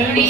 Saturday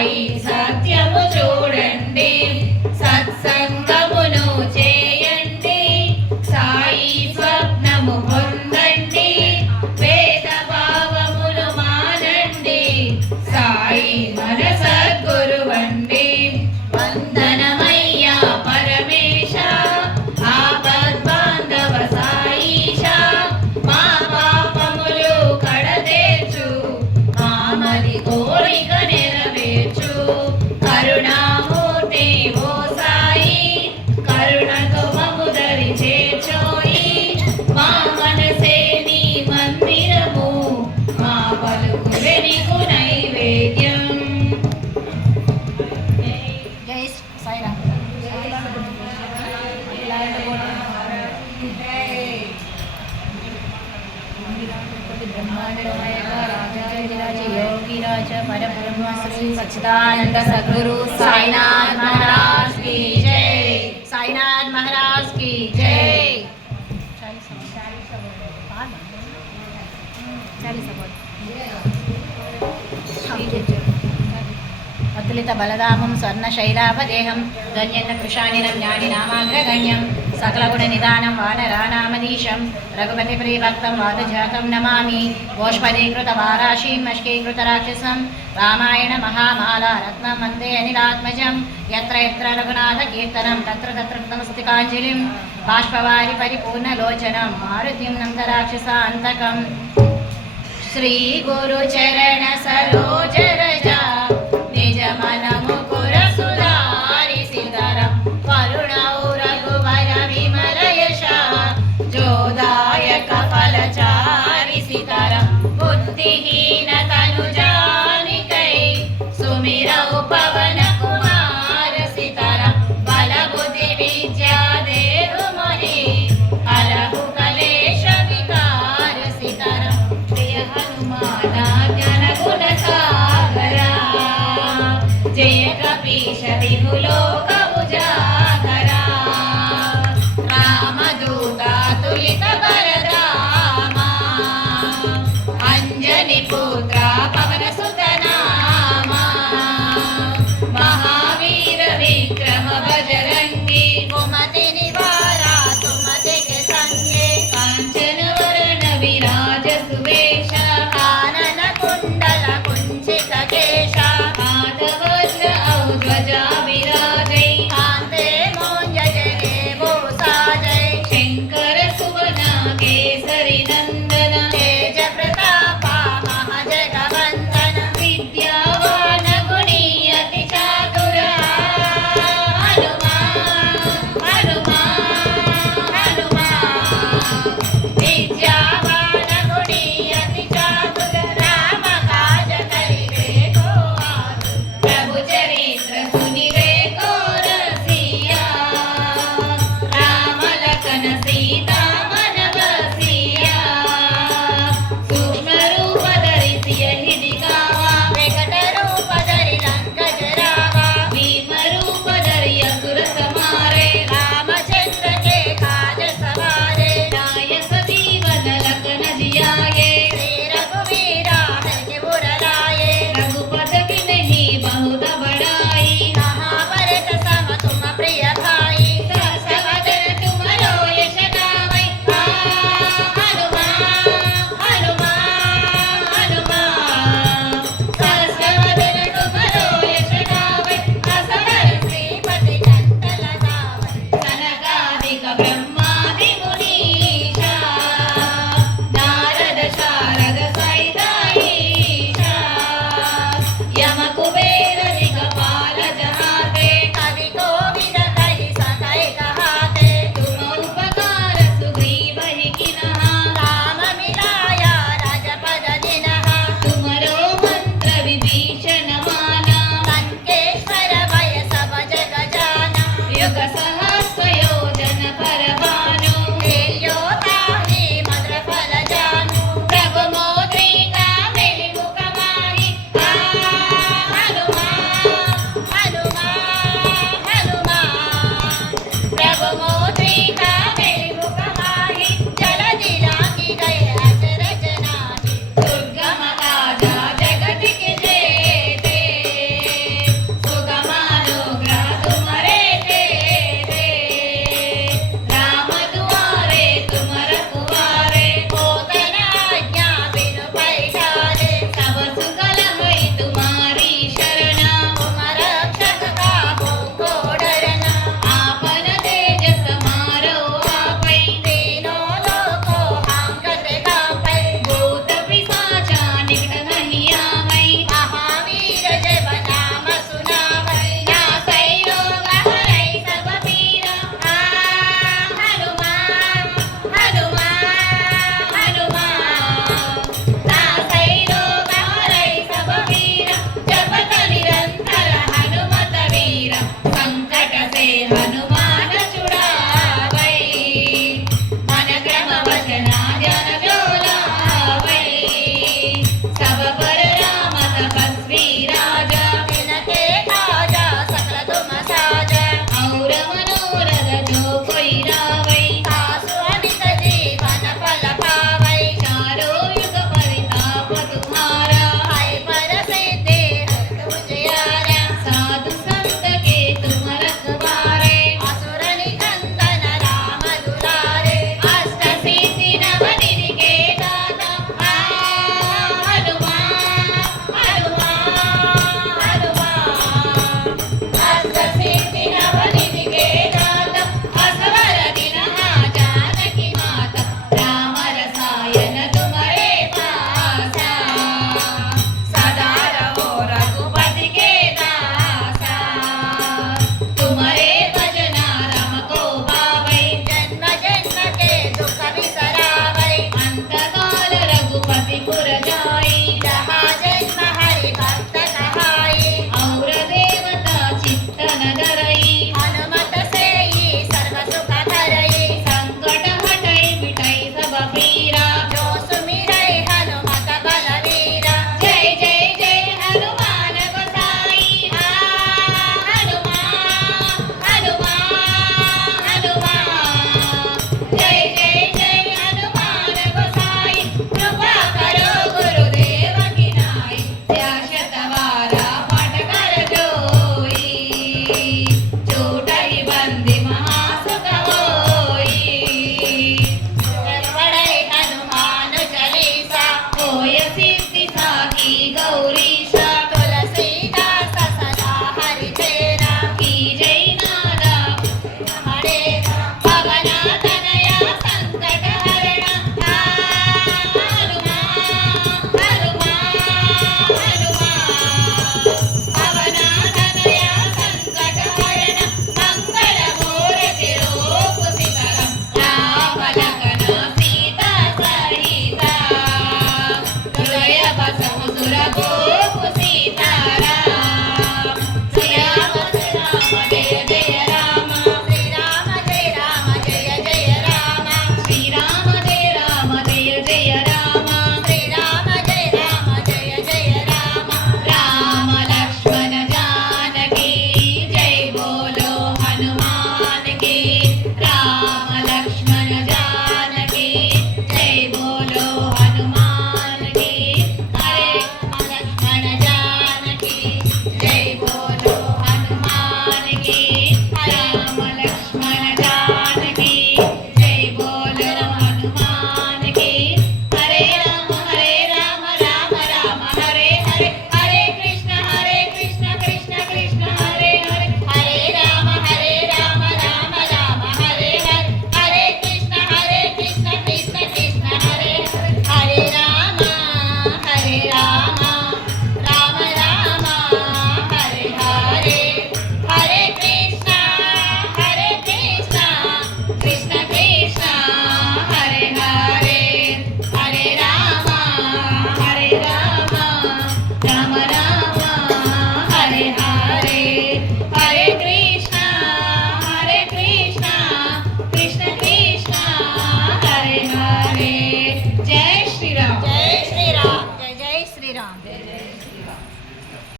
பைசா सच्चिदानंद सदगुरु साईनाथ महाराज की जय साईनाथ महाराज की जय अतुलितबलदामं स्वर्णशैलाभदेहं धन्यन्न कृशानिनं ज्ञानिनामाग्रगण्यम् सकलगुणनिदानं वानरानामधीशं रघुपतिप्रियभक्तं वादजातं नमामि गोष्पदीकृतवाराशीं मष्कीकृतराक्षसं रामायणमहामालारत्नं वन्दे अनिलात्मजं यत्र यत्र रघुनाथकीर्तनं तत्र तत्र नमस्तिकाञ्जलिं बाष्पवारि परिपूर्णलोचनं मारुतिं नन्दराक्षसान्तकं श्रीगुरुचरणसरोजर स्तुतिः